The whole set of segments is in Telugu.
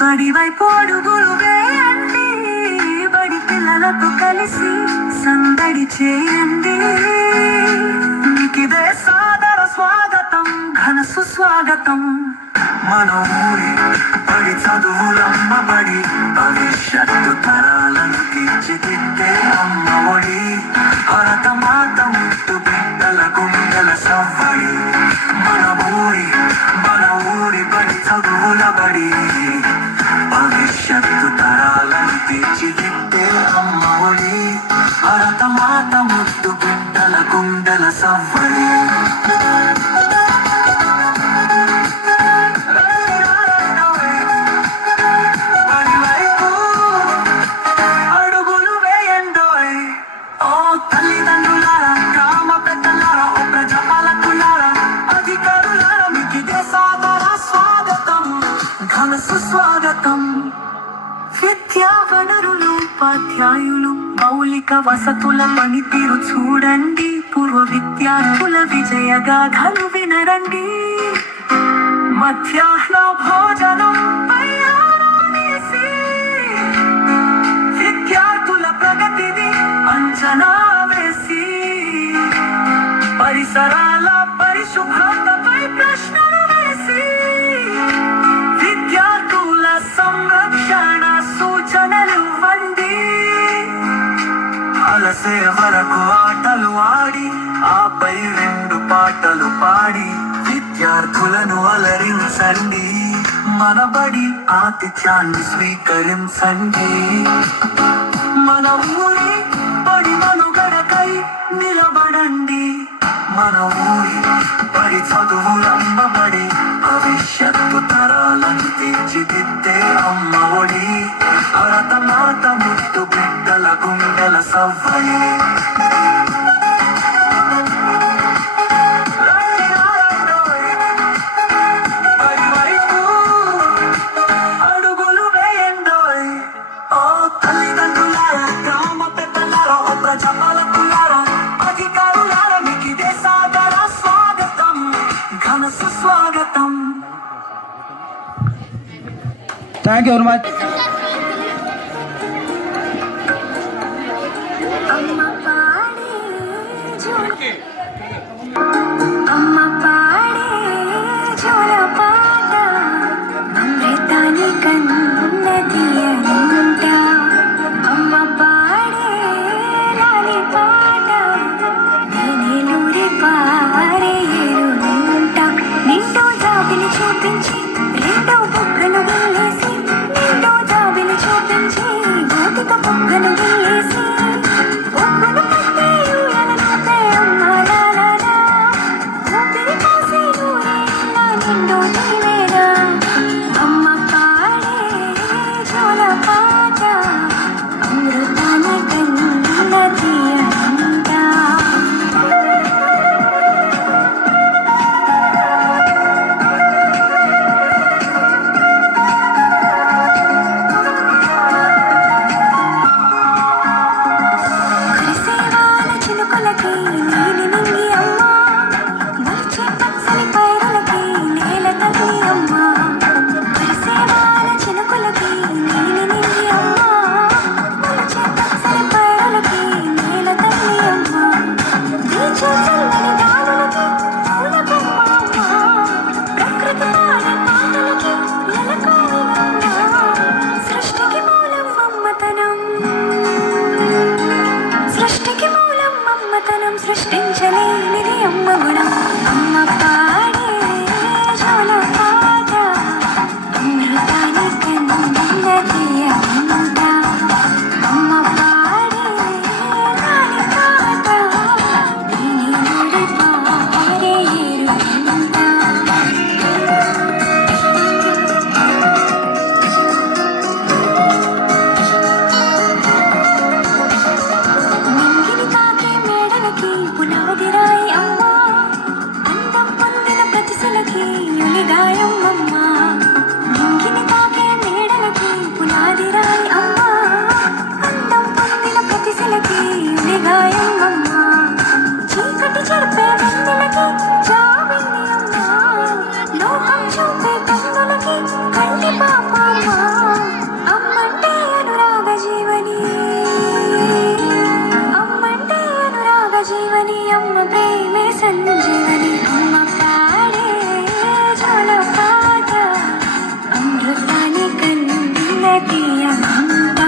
బడివైపు అడుగులు వేయండి, బడి పిల్లలతో కలిసి సందడి చేయండి. మీకిదే సాదర స్వాగతం, ఘన సుస్వాగతం. మన ఊరి బడి చదువులమ్మ బడి, భవిష్యత్తు తరాలను తీర్చిదిద్దే అమ్మ ఒడి. భరత మాత ముద్దు బిడ్డల గుండెల సవ్వడి. మన ఊరి బడి చదువుల బడి, భవిష్యత్తు తరాలను తీర్చిదిద్దే అమ్మ ఒడి. భరత మాత ముద్దు బిడ్డల గుండెల సవ్వడి. సుస్వాగతం. విద్యా వనరులు, ఉపాధ్యాయులు, మౌలిక వసతుల పనితీరు చూడండి. పూర్వ విద్యార్థుల విజయ గాథలు వినరండి. మధ్యాహ్న భోజనం తయారుచేసి విద్యార్థుల ప్రగతిని అంచనా వేసి, పరిసరాల పరిశుభ్రతపై ప్రశ్నలు వేసి, విద్యార్థుల సంరక్షణ సూచనలు ఇవ్వండి. అలసే వరకు ఆటలు ఆడి, ఆపై 2 పాటలు పాడి విద్యార్థులను అలరించండి. మన బడి ఆతిథ్యాన్ని స్వీకరించండి. మన ఊరి బడి మనుగడకై నిలబడండి. మన ఊరి బడి చదువులమ్మ బడి, భవిష్యత్తు తరాలను తీర్చిదిద్దే అమ్మ ఒడి. భరత మాత ముద్దు బిడ్డల గుండెల సవ్వడి. అడుగులు వేయండోయ్ ఓ తల్లిదండ్రులారా, గ్రామ పెద్దలారా, ఓ ప్రజాపాలకులారా, అధికారులారా, మీకిదే సాదర స్వాగతం, ఘన సుస్వాగతం. Thank you very much. అమ్మ పాడే జోల పాట, అమృతాన్ని కన్నది మదిరాయి అమ్మ అందం పొందిన ప్రతి శిలకి నిగాయం అమ్మ చీకటి చెరిపే వెన్నెలకి జాబిల్లి అమ్మ లోకం చూపే కన్నులకి కంటి పాప అమ్మ అమ్మంటే అనురాగ జీవని అమ్మంటే అనురాగ జీవని అమ్మ ప్రేమే సంజీవని అమ్మ పాడే జోల పాట అమృతాని కన్న తీయమంట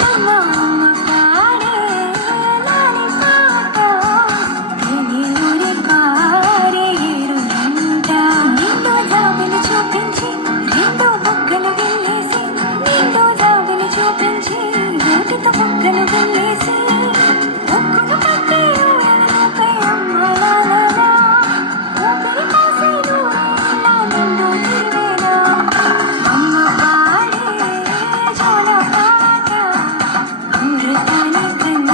నమ్మ అమ్మ పాడే లాలి పాట తిని ఊరి పారే ఏరునంట నిండు జాబిలి చూపించి రెండు బుగ్గలు గిల్లేసి నిండు జాబిలి చూపించి నోటితో బుగ్గలు గిల్లేసి ఒక్కును పట్టి ఊయలపై అమ్మ లాలలా ఊపిరి పోసి నూరేళ్ళ నిండు దీవెన అమ్మ పాడే జోల పాట అమృతాని కన్న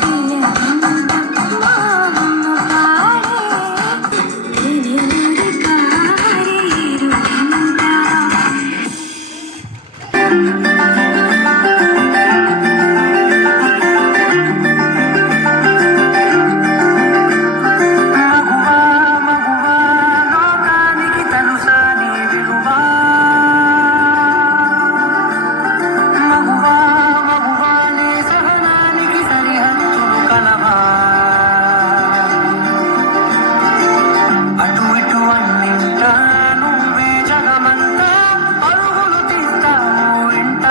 తీయమంట అమ్మ పాడే తిని ఊరి పారే ఏరునంట మగువా మగువా లోకానికి తెలుసా నీ విలువా మగువా మగువా నీ సహనానికి సరిహద్దులు కలవా అటు ఇటు అన్నింటా నువ్వే జగమంతా పరుగులు తీస్తావు ఇంట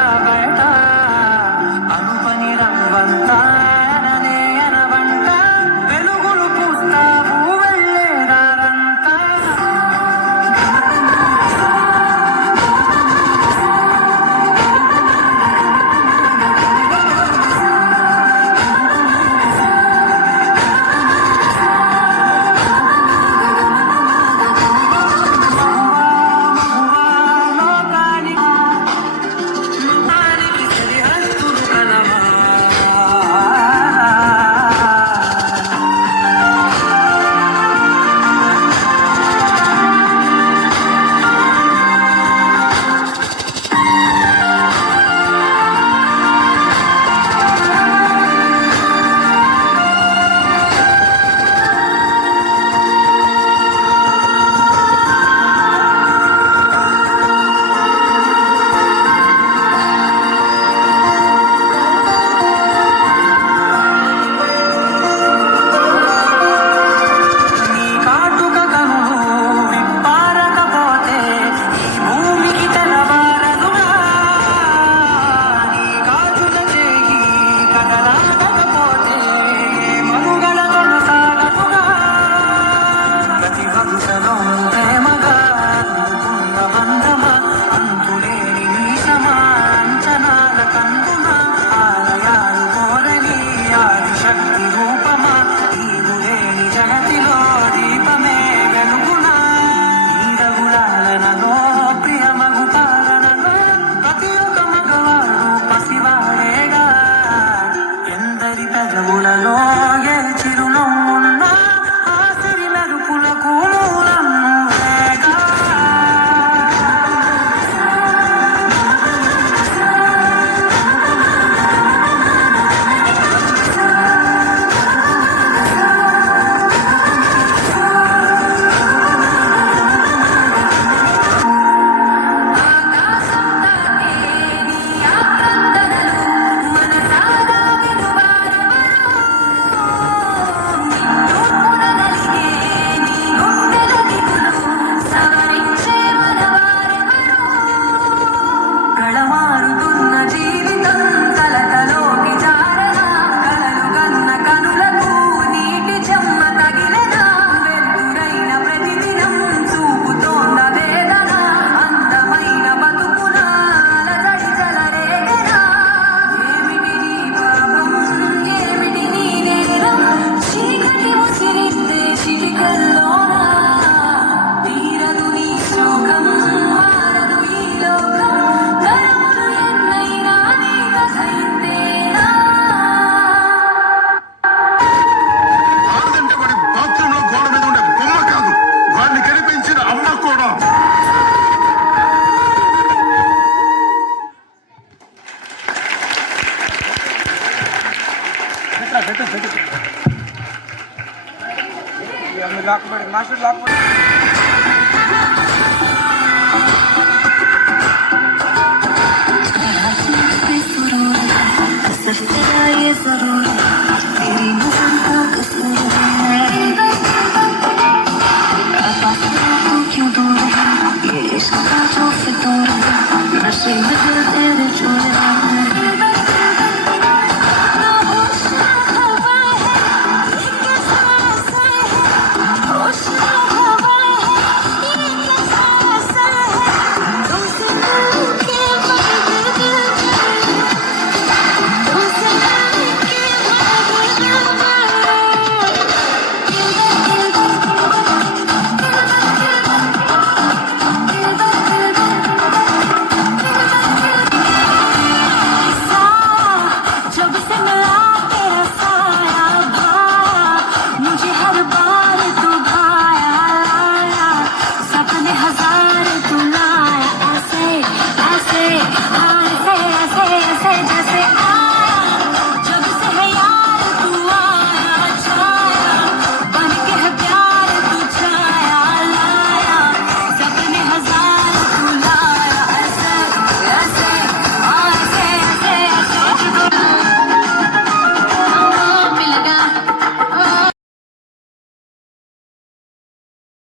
మాస్టర్ లాక్